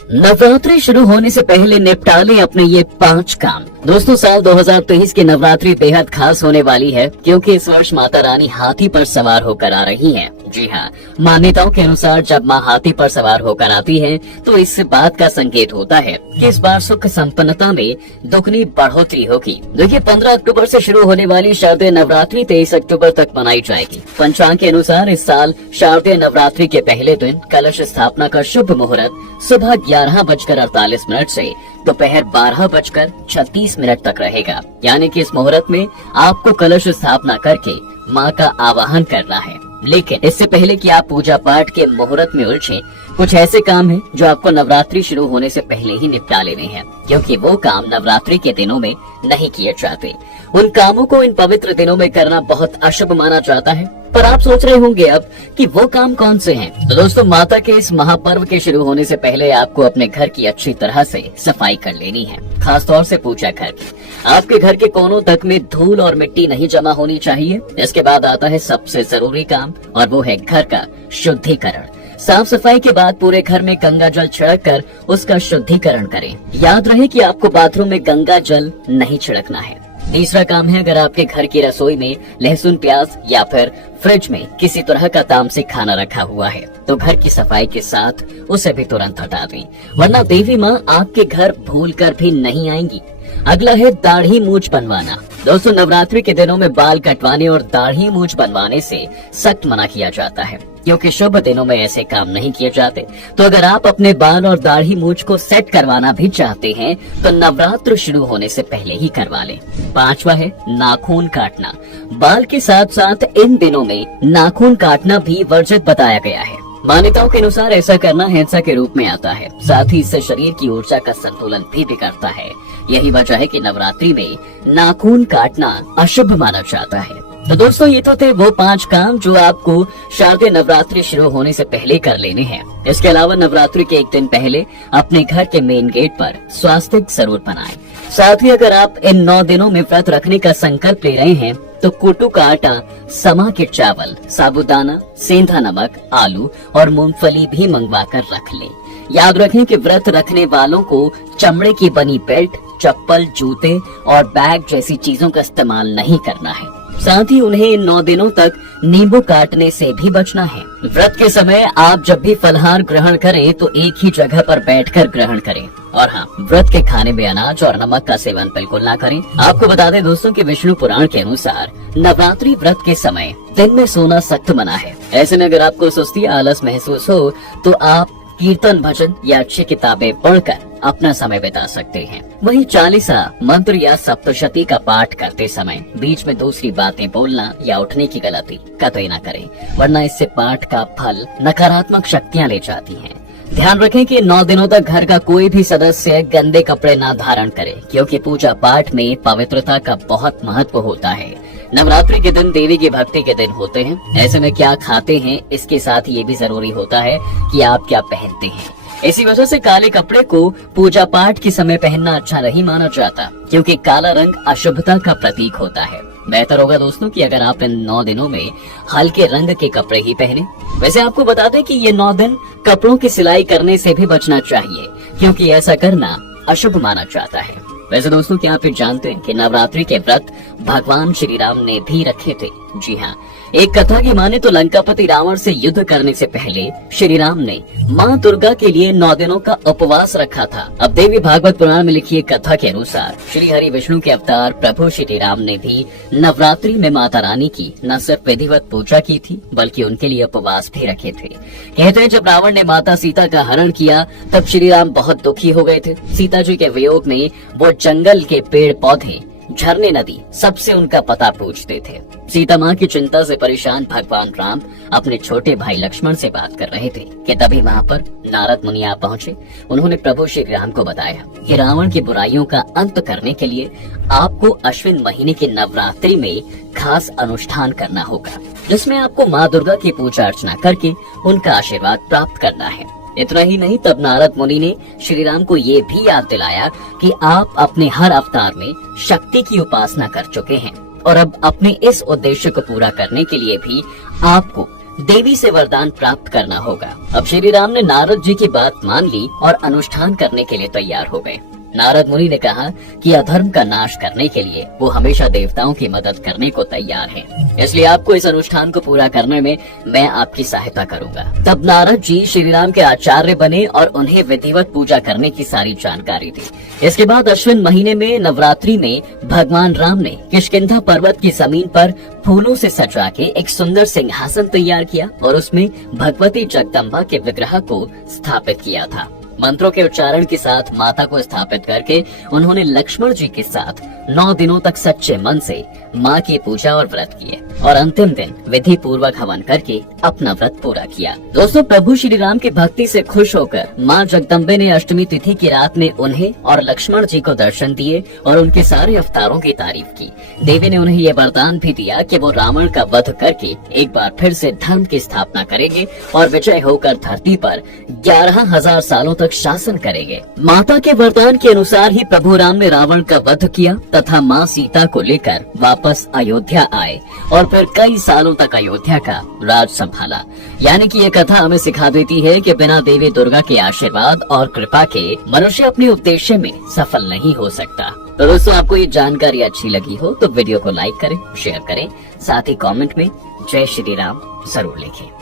नवरात्रि शुरू होने से पहले निपटा लें अपने ये 5 काम। दोस्तों, साल 2023 की नवरात्रि बेहद खास होने वाली है क्योंकि इस वर्ष माता रानी हाथी पर सवार होकर आ रही हैं। जी हाँ, मान्यताओं के अनुसार जब माँ हाथी पर सवार होकर आती है तो इस बात का संकेत होता है कि इस बार सुख संपन्नता में दुगनी बढ़ोतरी होगी। देखिए, 15 अक्टूबर से शुरू होने वाली शारदीय नवरात्रि 23 अक्टूबर तक मनाई जाएगी। पंचांग के अनुसार इस साल शारदीय नवरात्रि के पहले दिन कलश स्थापना का शुभ मुहूर्त सुबह 11:48 से दोपहर 12:36 तक रहेगा। यानी कि इस मुहूर्त में आपको कलश स्थापना करके माँ का आवाहन करना है। लेकिन इससे पहले कि आप पूजा पाठ के मुहूर्त में उलझें, कुछ ऐसे काम हैं जो आपको नवरात्रि शुरू होने से पहले ही निपटा लेने हैं, क्योंकि वो काम नवरात्रि के दिनों में नहीं किए जाते। उन कामों को इन पवित्र दिनों में करना बहुत अशुभ माना जाता है। पर आप सोच रहे होंगे अब कि वो काम कौन से हैं? तो दोस्तों, माता के इस महापर्व के शुरू होने से पहले आपको अपने घर की अच्छी तरह से सफाई कर लेनी है, खास तौर से पूजा घर की। आपके घर के कोनों तक में धूल और मिट्टी नहीं जमा होनी चाहिए। इसके बाद आता है सबसे जरूरी काम, और वो है घर का शुद्धिकरण। साफ सफाई के बाद पूरे घर में गंगा जल छिड़क कर उसका शुद्धिकरण करें। याद रहे कि आपको बाथरूम में गंगा जल नहीं छिड़कना है। तीसरा काम है, अगर आपके घर की रसोई में लहसुन, प्याज या फिर फ्रिज में किसी तरह का तामसिक खाना रखा हुआ है तो घर की सफाई के साथ उसे भी तुरंत हटा दें, वरना देवी माँ आपके घर भूल कर भी नहीं आएंगी। अगला है दाढ़ी मूछ बनवाना। दोस्तों, नवरात्रि के दिनों में बाल कटवाने और दाढ़ी मूछ बनवाने से सख्त मना किया जाता है, क्योंकि शुभ दिनों में ऐसे काम नहीं किए जाते। तो अगर आप अपने बाल और दाढ़ी मूछ को सेट करवाना भी चाहते हैं तो नवरात्र शुरू होने से पहले ही करवा लें। 5वां है नाखून काटना। बाल के साथ साथ इन दिनों में नाखून काटना भी वर्जित बताया गया है। मान्यताओं के अनुसार ऐसा करना हिंसा के रूप में आता है, साथ ही इससे शरीर की ऊर्जा का संतुलन भी बिगड़ता है। यही वजह है कि नवरात्रि में नाखून काटना अशुभ माना जाता है। तो दोस्तों, ये तो थे वो 5 काम जो आपको शारदीय नवरात्रि शुरू होने से पहले कर लेने हैं। इसके अलावा नवरात्रि के एक दिन पहले अपने घर के मेन गेट पर स्वास्तिक जरूर बनाएं। साथ ही अगर आप इन 9 दिनों में व्रत रखने का संकल्प ले रहे हैं तो कोटू का आटा, समा के चावल, साबूदाना, सेंधा नमक, आलू और मूंगफली भी मंगवा कर रख लें। याद रखें कि व्रत रखने वालों को चमड़े की बनी बेल्ट, चप्पल, जूते और बैग जैसी चीजों का इस्तेमाल नहीं करना है। साथ ही उन्हें इन 9 दिनों तक नींबू काटने से भी बचना है। व्रत के समय आप जब भी फलहार ग्रहण करें तो एक ही जगह पर बैठकर ग्रहण करें। और हाँ, व्रत के खाने में अनाज और नमक का सेवन बिल्कुल ना करें। आपको बता दें दोस्तों कि विष्णु पुराण के अनुसार नवरात्रि व्रत के समय दिन में सोना सख्त मना है। ऐसे में अगर आपको सुस्ती, आलस महसूस हो तो आप कीर्तन, भजन या अच्छी किताबें पढ़कर अपना समय बिता सकते हैं। वहीं चालीसा, मंत्र या सप्तशती का पाठ करते समय बीच में दूसरी बातें बोलना या उठने की गलती कतई न करें, वरना इससे पाठ का फल नकारात्मक शक्तियाँ ले जाती हैं। ध्यान रखें कि 9 दिनों तक घर का कोई भी सदस्य गंदे कपड़े ना धारण करे, क्योंकि पूजा पाठ में पवित्रता का बहुत महत्व होता है। नवरात्रि के दिन देवी की भक्ति के दिन होते हैं। ऐसे में क्या खाते हैं, इसके साथ ये भी जरूरी होता है कि आप क्या पहनते हैं। इसी वजह से काले कपड़े को पूजा पाठ के समय पहनना अच्छा नहीं माना जाता, क्योंकि काला रंग अशुभता का प्रतीक होता है। बेहतर होगा दोस्तों कि अगर आप इन 9 दिनों में हल्के रंग के कपड़े ही पहने। वैसे आपको बता दें कि ये 9 दिन कपड़ों की सिलाई करने से भी बचना चाहिए, क्योंकि ऐसा करना अशुभ माना जाता है। वैसे दोस्तों, क्या आप जानते हैं कि नवरात्रि के व्रत भगवान श्री राम ने भी रखे थे? जी हाँ, एक कथा की माने तो लंकापति रावण से युद्ध करने से पहले श्री राम ने माँ दुर्गा के लिए 9 दिनों का उपवास रखा था। अब देवी भागवत पुराण में लिखी एक कथा के अनुसार श्री हरि विष्णु के अवतार प्रभु श्री राम ने भी नवरात्रि में माता रानी की न सिर्फ विधिवत पूजा की थी, बल्कि उनके लिए उपवास भी रखे थे। कहते हैं जब रावण ने माता सीता का हरण किया तब श्री राम बहुत दुखी हो गए थे। सीता जी के वियोग में वो जंगल के पेड़ पौधे, झरने, नदी सबसे उनका पता पूछते थे। सीता माँ की चिंता से परेशान भगवान राम अपने छोटे भाई लक्ष्मण से बात कर रहे थे कि तभी वहाँ पर नारद मुनि आ पहुँचे। उन्होंने प्रभु श्री राम को बताया कि रावण की बुराइयों का अंत करने के लिए आपको अश्विन महीने की नवरात्रि में खास अनुष्ठान करना होगा, जिसमें आपको माँ दुर्गा की पूजा अर्चना करके उनका आशीर्वाद प्राप्त करना है। इतना ही नहीं, तब नारद मुनि ने श्री राम को ये भी याद दिलाया कि आप अपने हर अवतार में शक्ति की उपासना कर चुके हैं और अब अपने इस उद्देश्य को पूरा करने के लिए भी आपको देवी से वरदान प्राप्त करना होगा। अब श्री राम ने नारद जी की बात मान ली और अनुष्ठान करने के लिए तैयार हो गए। नारद मुनि ने कहा कि अधर्म का नाश करने के लिए वो हमेशा देवताओं की मदद करने को तैयार हैं। इसलिए आपको इस अनुष्ठान को पूरा करने में मैं आपकी सहायता करूंगा। तब नारद जी श्री राम के आचार्य बने और उन्हें विधिवत पूजा करने की सारी जानकारी दी। इसके बाद अश्विन महीने में नवरात्रि में भगवान राम ने किष्किंधा पर्वत की जमीन पर फूलों से सजा के एक सुंदर सिंहासन तैयार किया और उसमें भगवती जगदम्बा के विग्रह को स्थापित किया था। मंत्रों के उच्चारण के साथ माता को स्थापित करके उन्होंने लक्ष्मण जी के साथ 9 दिनों तक सच्चे मन से माँ की पूजा और व्रत किए और अंतिम दिन विधि पूर्वक हवन करके अपना व्रत पूरा किया। दोस्तों, प्रभु श्री राम की भक्ति से खुश होकर माँ जगदम्बे ने अष्टमी तिथि की रात में उन्हें और लक्ष्मण जी को दर्शन दिए और उनके सारे अवतारों की तारीफ की। देवी ने उन्हें ये वरदान भी दिया कि वो रावण का वध करके एक बार फिर से धर्म की स्थापना करेंगे और विजय होकर धरती पर 11,000 सालों तक शासन करेंगे। माता के वरदान के अनुसार ही प्रभु राम ने रावण का वध किया तथा माँ सीता को लेकर वापस अयोध्या आए और फिर कई सालों तक अयोध्या का राज संभाला। यानी कि ये कथा हमें सिखा देती है कि बिना देवी दुर्गा के आशीर्वाद और कृपा के मनुष्य अपने उद्देश्य में सफल नहीं हो सकता। तो दोस्तों, आपको ये जानकारी अच्छी लगी हो तो वीडियो को लाइक करें, शेयर करें, साथ ही कमेंट में जय श्री राम जरूर लिखें।